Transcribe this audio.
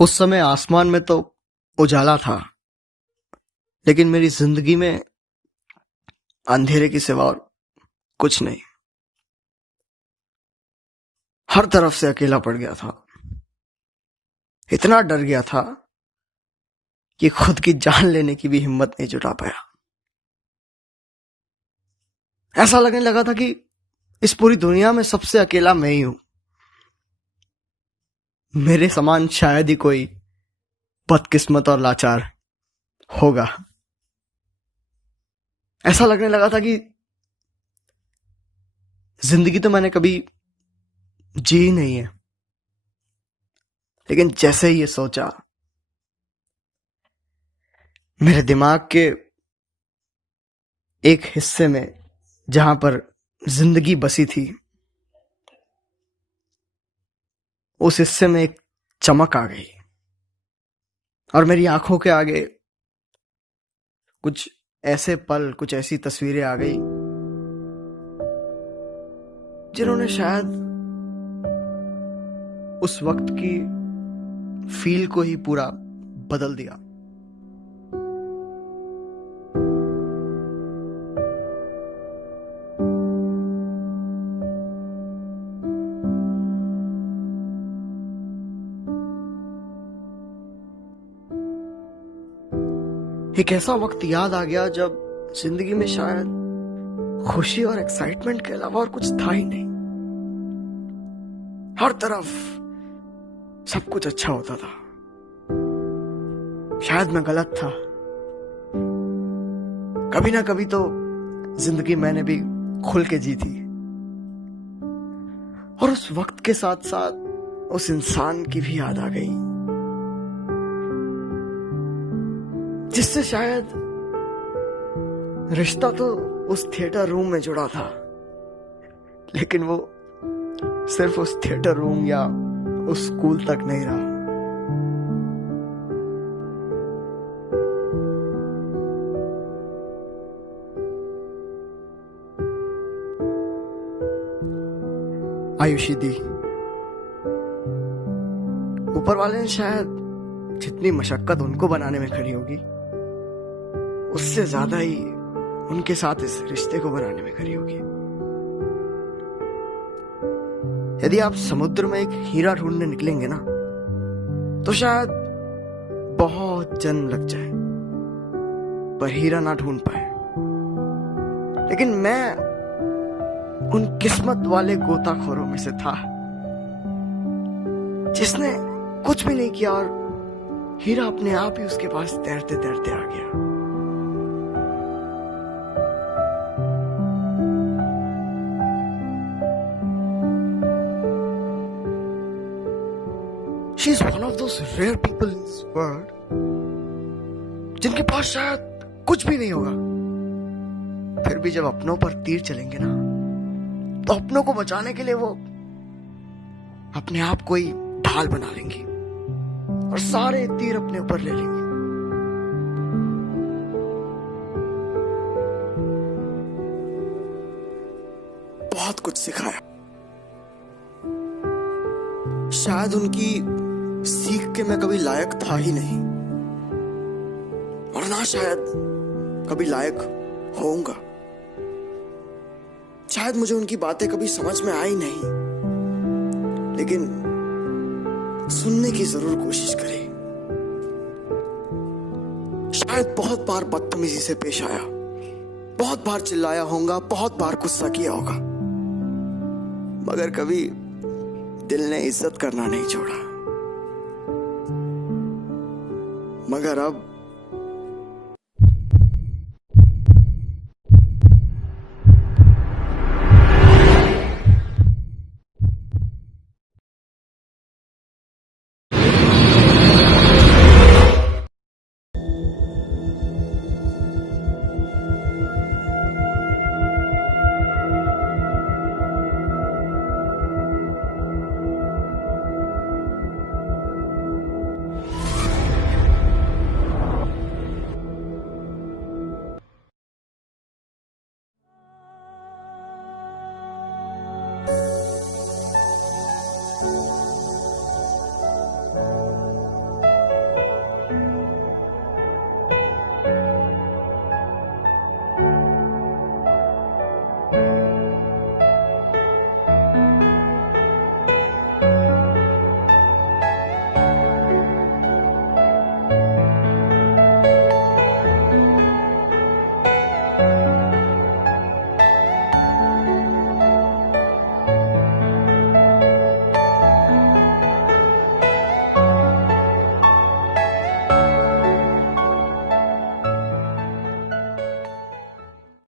उस समय आसमान में तो उजाला था, लेकिन मेरी जिंदगी में अंधेरे की सिवा और कुछ नहीं। हर तरफ से अकेला पड़ गया था। इतना डर गया था कि खुद की जान लेने की भी हिम्मत नहीं जुटा पाया। ऐसा लगने लगा था कि इस पूरी दुनिया में सबसे अकेला मैं ही हूं। मेरे समान शायद ही कोई बदकिस्मत और लाचार होगा। ऐसा लगने लगा था कि जिंदगी तो मैंने कभी जी ही नहीं है। लेकिन जैसे ही ये सोचा, मेरे दिमाग के एक हिस्से में जहां पर जिंदगी बसी थी, उस हिस्से में एक चमक आ गई और मेरी आंखों के आगे कुछ ऐसे पल, कुछ ऐसी तस्वीरें आ गई जिन्होंने शायद उस वक्त की फील को ही पूरा बदल दिया। एक ऐसा वक्त याद आ गया जब जिंदगी में शायद खुशी और एक्साइटमेंट के अलावा और कुछ था ही नहीं। हर तरफ सब कुछ अच्छा होता था। शायद मैं गलत था। कभी ना कभी तो जिंदगी मैंने भी खुल के जी थी। और उस वक्त के साथ साथ उस इंसान की भी याद आ गई जिससे शायद रिश्ता तो उस थिएटर रूम में जुड़ा था, लेकिन वो सिर्फ उस थिएटर रूम या उस स्कूल तक नहीं रहा। आयुषी दी, ऊपर वाले ने शायद जितनी मशक्कत उनको बनाने में करी होगी, उससे ज्यादा ही उनके साथ इस रिश्ते को बनाने में करी होगी। यदि आप समुद्र में एक हीरा ढूंढने निकलेंगे ना, तो शायद बहुत जन्म लग जाए पर हीरा ना ढूंढ पाए। लेकिन मैं उन किस्मत वाले गोताखोरों में से था जिसने कुछ भी नहीं किया और हीरा अपने आप ही उसके पास तैरते तैरते आ गया। She is one of those rare people in this world जिनके पास शायद कुछ भी नहीं होगा, फिर भी जब अपनों पर तीर चलेंगे ना, तो अपनों को बचाने के लिए वो अपने आप को ही ढाल बना लेंगी और सारे तीर अपने ऊपर ले लेंगे। बहुत कुछ सिखाया। शायद उनकी सीख के मैं कभी लायक था ही नहीं, और ना शायद कभी लायक होऊंगा। शायद मुझे उनकी बातें कभी समझ में आई नहीं, लेकिन सुनने की जरूर कोशिश करी। शायद बहुत बार बदतमीजी से पेश आया, बहुत बार चिल्लाया होगा, बहुत बार गुस्सा किया होगा, मगर कभी दिल ने इज्जत करना नहीं छोड़ा। मगर अब